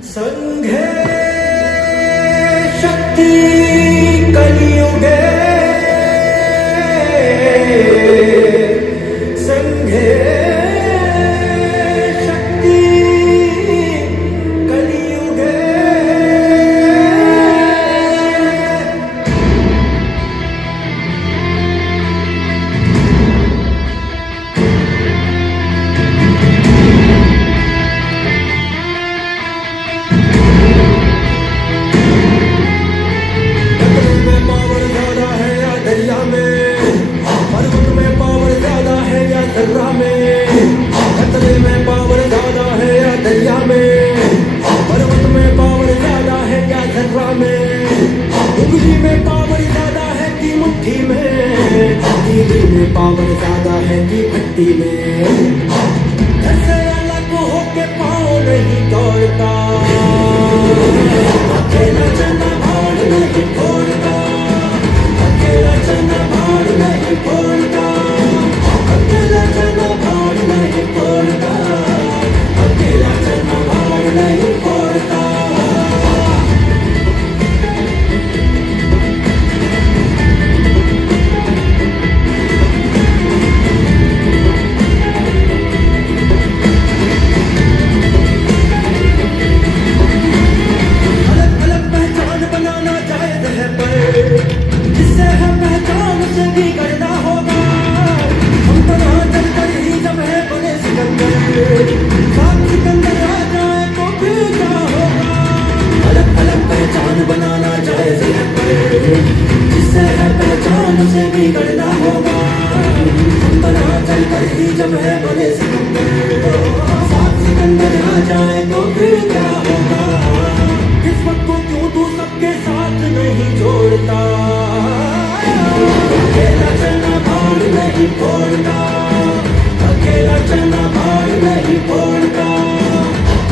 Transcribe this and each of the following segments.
संघे शक्ति कलियुगे संघे शक्ति कलियुगे खतरे में पावर ज्यादा है या दरिया में, पर्वत में पावर ज्यादा है या जर्रा में, उंगली में पावर ज्यादा है कि मुट्ठी में, तीली में पावर ज्यादा है कि भट्टी में। घर से अलग होके पाँव नहीं दौड़ता, अकेला चना भाड़ नहीं फोड़ता, अकेला चना भाड़ नहीं फोड़ता, अकेला चना भाड़ नहीं फोड़ता, अकेला चना भाड़ नहीं फोड़ता। अलग अलग पहचान बनाना जायज है, पर जिससे है पहचान उसे भी करना होगा। हम तो यहाँ चलकर ही जब है बड़े सिकंदर, साथ सिकंदर आ जाए तो फिर क्या होगा। अलग अलग पहचान बनाना जायज है, पर जिससे है पहचान उसे भी करना होगा। हम तो यहाँ चलकर ही जब है बड़े सिकंदर, साथ सिकंदर आ जाए तो फिर क्या होगा। किस्मत को क्यों तू सबके साथ नहीं जोड़ता, अकेला चना भाड़ नहीं फोड़ता, अकेला चना भाड़ नहीं फोड़ता,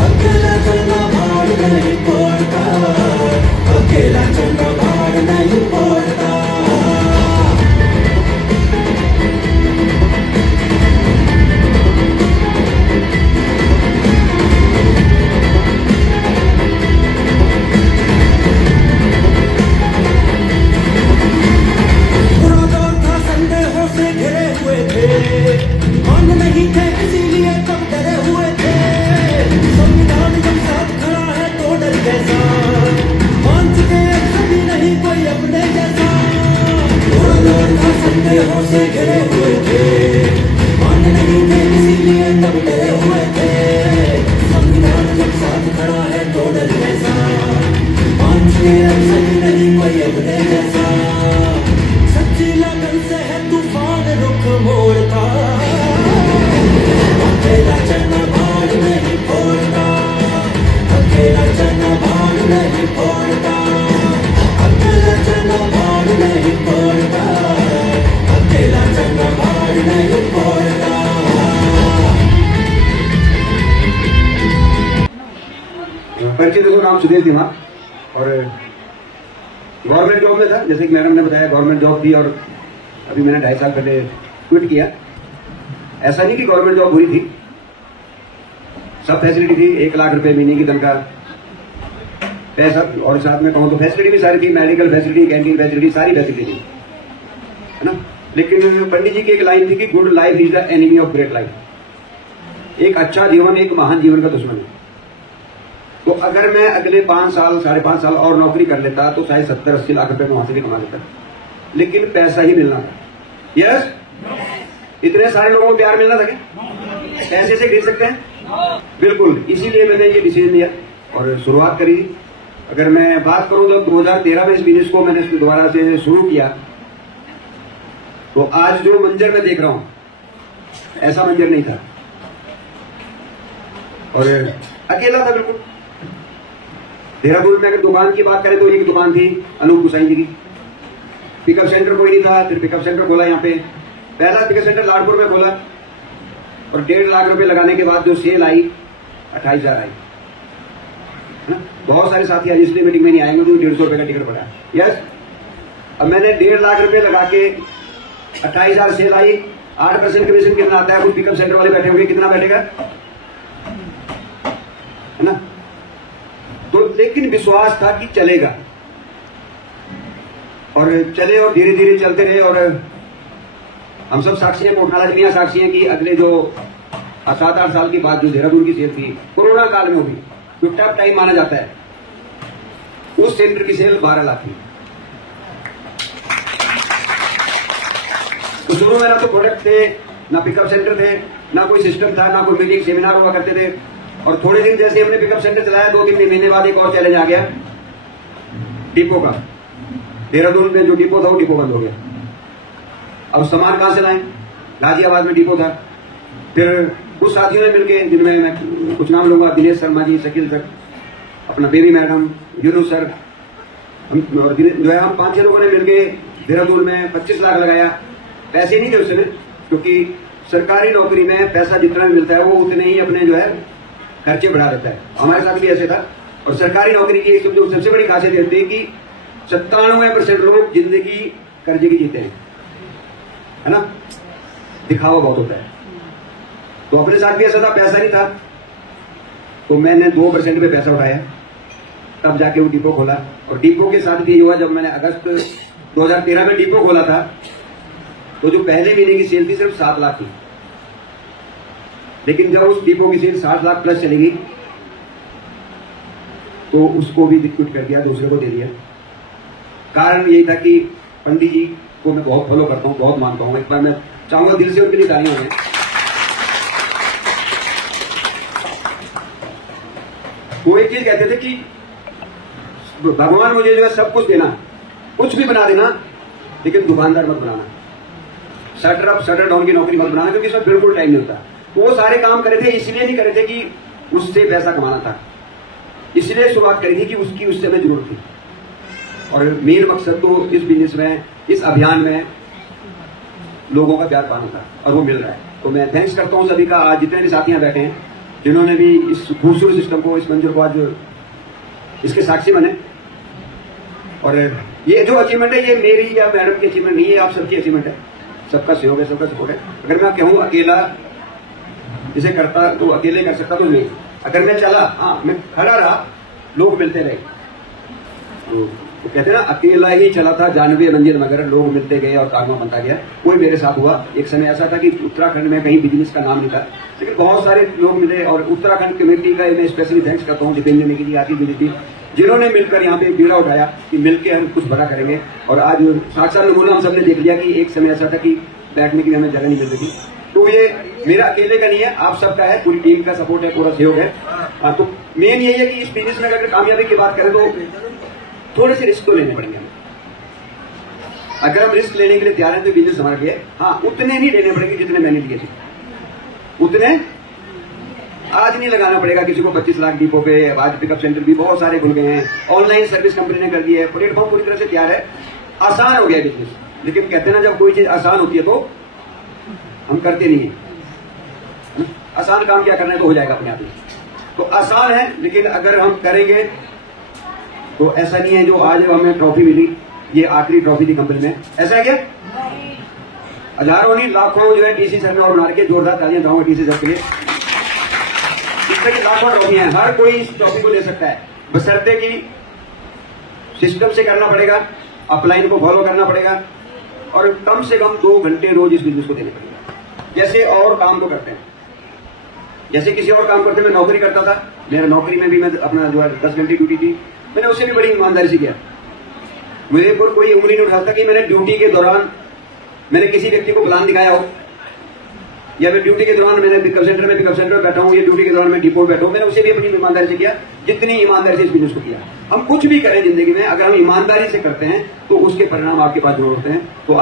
अकेला चना भाड़ नहीं फोड़ता, अकेला चना भाड़ नहीं फोड़ता। मान नहीं थे इसीलिए तब डरे हुए थे, संविधान जब साथ खड़ा है तो डर कैसा, मान चुके अब सभी नहीं कोई अपने जैसा। थोड़ा लोग था संदेहों से घिरे हुए थे, मान नहीं थे इसीलिए तब डरे हुए थे, संविधान जब साथ खड़ा है तो डर कैसा, मान चुके अब सभी नहीं कोई अपने जैसा। सच्ची लगन से है तूफान रुख मोड़ता, अकेला चना भाड़ नहीं फोड़ता, अकेला चना भाड़ नहीं फोड़ता, अकेला चना भाड़ नहीं फोड़ता, अकेला चना भाड़ नहीं फोड़ता। परिचय देखो, नाम सुदेश धीमा और गवर्नमेंट जॉब में था। जैसे कि मैडम ने बताया गवर्नमेंट जॉब थी और अभी मैंने 2.5 साल पहले क्विट किया। ऐसा नहीं कि गवर्नमेंट जॉब बुरी थी, सब फैसिलिटी थी, 1 लाख रुपए महीने की तनख्वाह, पैसा और साथ में कहूँ तो फैसिलिटी भी सारी थी, मेडिकल फैसिलिटी, कैंटीन फैसिलिटी, सारी फैसिलिटी थी, है ना। लेकिन पंडित जी की एक लाइन थी कि good life is the enemy of great life. एक अच्छा जीवन एक महान जीवन का दुश्मन है। तो अगर मैं अगले 5 साल 5.5 साल और नौकरी कर लेता तो शायद 70-80 लाख रुपए में वहां से भी कमा लेता, लेकिन पैसा ही मिलना था। यस, इतने सारे लोगों को प्यार मिलना था क्या? पैसे से खरीद सकते हैं? बिल्कुल। इसीलिए मैंने ये डिसीजन लिया और शुरुआत करी। अगर मैं बात करूं तो 2013 में इस बिजनेस को मैंने दोबारा से शुरू किया, तो आज जो मंजर मैं देख रहा हूं ऐसा मंजर नहीं था और अकेला था बिल्कुल। देहरादून में अगर दुकान की बात करें तो एक दुकान थी अनूप गुसाई जी की, पिकअप सेंटर कोई नहीं था, फिर पिकअप सेंटर खोला यहाँ पे। पहला पिकअप सेंटर लाडपुर में खोला और 1.5 लाख रुपए लगाने के बाद जो सेल आई 28,000 आई, है ना। बहुत सारे साथी आज इसलिए मीटिंग में नहीं आएंगे जो 150 रुपए का टिकट पड़ा। यस, अब मैंने 1.5 लाख रुपए लगा के 28,000 सेल आई, 8% कमीशन कितना आता है? कुछ पिकअप सेंटर वाले बैठे होंगे, कितना बैठेगा, है ना। लेकिन विश्वास था कि चलेगा, और चले और धीरे धीरे चलते रहे। और हम सब साक्षी हैं, कोटखाला मियां साक्षी हैं कि अगले जो 7-8 साल की बात जो देहरादून की सेल थी कोरोना काल में हुई, जो टफ टाइम माना जाता है, उस सेंटर की सेल 12 लाख थी। तो शुरू में ना तो प्रोडक्ट थे, ना पिकअप सेंटर थे, ना कोई सिस्टम था, ना कोई मीटिंग सेमिनार हुआ करते थे। और थोड़े दिन जैसे हमने पिकअप सेंटर चलाया, 2-3 महीने बाद एक और चैलेंज आ गया डिपो का। देहरादून में जो डिपो था वो डिपो बंद हो गया। अब सामान कहां से लाएं? गाजियाबाद में डिपो था। फिर कुछ साथियों ने मिलकर, जिनमें मैं कुछ नाम लूंगा, दिनेश शर्मा जी, शकील सर, अपना बेबी मैडम, यूनुस सर, जो है हम 5-6 लोगों ने मिलकर देहरादून में 25 लाख लगाया। पैसे नहीं थे उस समय, क्योंकि सरकारी नौकरी में पैसा जितना मिलता है वो उतने ही अपने जो है खर्चे बढ़ा देता है। हमारे साथ भी ऐसे था। और सरकारी नौकरी की जो सबसे बड़ी खासियत रहती है कि 97% लोग जिंदगी कर्जे की जीते हैं, है ना, दिखावा बहुत होता है। तो अपने साथ भी ऐसा था, पैसा नहीं था, तो मैंने 2% पे पैसा उठाया, तब जाके वो डिपो खोला। और डिपो के साथ भी हुआ, जब मैंने अगस्त 2013 में डिपो खोला था, तो जो पहले महीने की सेल थी सिर्फ 7 लाख थी। लेकिन जब उस डिपो की सेल 7 लाख प्लस चलेगी, तो उसको भी लिक्विड कर दिया, दूसरे को दे दिया। कारण यही था कि पंडित जी को मैं बहुत फॉलो करता हूं, बहुत मानता हूं। एक बार मैं चाहूंगा दिल से उनके लिए तालियां हों। वो एक चीज कहते थे कि भगवान मुझे जो है सब कुछ देना, कुछ भी बना देना, लेकिन दुकानदार मत बनाना, शटर अप शटर डाउन की नौकरी मत बनाना, क्योंकि इसमें बिल्कुल टाइम नहीं होता। तो वो सारे काम करे थे, इसलिए नहीं करे थे कि उससे पैसा कमाना था, इसलिए शुरुआत करी थी कि उसकी उस समय जरूरत थी। और मेन मकसद तो इस बिजनेस में, इस अभियान में लोगों का प्यार पाना था, और वो मिल रहा है। तो मैं थैंक्स करता हूं सभी का, आज जितने भी साथी बैठे हैं, जिन्होंने भी इस खूबसूरत सिस्टम को, इस मंजर को आज इसके साक्षी बने। और ये जो अचीवमेंट है, ये मेरी या मैडम की अचीवमेंट नहीं है, आप सबकी अचीवमेंट है, सबका सहयोग है, सबका सपोर्ट है। अगर मैं कहूं अकेला इसे करता तो अकेले कर सकता तो नहीं, अगर मैं चला, हाँ मैं खड़ा रहा, लोग मिलते रहे। तो कहते हैं ना, अकेला ही चला था जानवी मंजिल मगर, लोग मिलते गए और कारवा बनता गया। कोई मेरे साथ हुआ। एक समय ऐसा था कि उत्तराखंड में कहीं बिजनेस का नाम नहीं था, लेकिन बहुत सारे लोग मिले। और उत्तराखंड कमेटी का मैं स्पेशली थैंक्स करता हूँ, दीपेंद्र नेगी जी, आती बीजेपी, जिन्होंने मिलकर यहाँ पे बीड़ा उठाया कि मिलकर हम कुछ बड़ा करेंगे। और आज साक्षात नमूना हम सबने देख लिया कि एक समय ऐसा था कि बैठने की हमें जगह नहीं मिल रही थी। तो ये मेरा अकेले का नहीं है, आप सबका है, पूरी टीम का सपोर्ट है, पूरा सहयोग है। तो मेन यही है कि इस बिजनेस में अगर कामयाबी की बात करें तो थोड़े से रिस्क तो लेने पड़ेंगे हमें। अगर हम रिस्क लेने के लिए तैयार हैं तो बिजनेस हमारे लिए, हाँ उतने नहीं लेने पड़ेंगे जितने मैंने लिए थे, उतने आज नहीं लगाना पड़ेगा किसी को 25 लाख डिपो पे। आज पिकअप सेंटर भी बहुत सारे खुल गए हैं, ऑनलाइन सर्विस कंपनी ने कर दी है, प्लेटफॉर्म पूरी तरह से तैयार है, आसान हो गया बिजनेस। लेकिन कहते हैं ना, जब कोई चीज आसान होती है तो हम करते नहीं है। आसान काम क्या करना है तो हो जाएगा अपने आप ही। तो आसान है, लेकिन अगर हम करेंगे तो ऐसा नहीं है जो आज हमें ट्रॉफी मिली, ये आखिरी ट्रॉफी थी कंपनी में, ऐसा है क्या? हजारों नहीं लाखों जो है टीसी सर ने और बना के जोरदार तालियां चाहूंगा टीसी सर के लिए। इस तरह की लाखों ट्रॉफी हैं, हर कोई इस ट्रॉफी को ले सकता है, बशर्ते कि सिस्टम से करना पड़ेगा, अपलाइन को फॉलो करना पड़ेगा, और कम से कम 2 घंटे रोज इस बिजनेस को देने पड़ेगा। जैसे और काम तो करते हैं, जैसे किसी और काम करते मैं नौकरी करता था, मेरा नौकरी में भी मैं अपना जो है 10 घंटे ड्यूटी थी, मैंने उसे भी बड़ी ईमानदारी से किया। मुझे पर कोई उंगली नहीं उठाता कि मैंने ड्यूटी के दौरान मैंने किसी व्यक्ति को प्लान दिखाया हो, या मैं ड्यूटी के दौरान मैंने पिकअप सेंटर में बैठा हूं, या ड्यूटी के दौरान मैं डिपो में बैठा हूं, मैंने उसे भी अपनी ईमानदारी से किया, जितनी ईमानदारी से इस बिजनेस को किया। हम कुछ भी करें जिंदगी में, अगर हम ईमानदारी से करते हैं तो उसके परिणाम आपके पास जरूर होते हैं। तो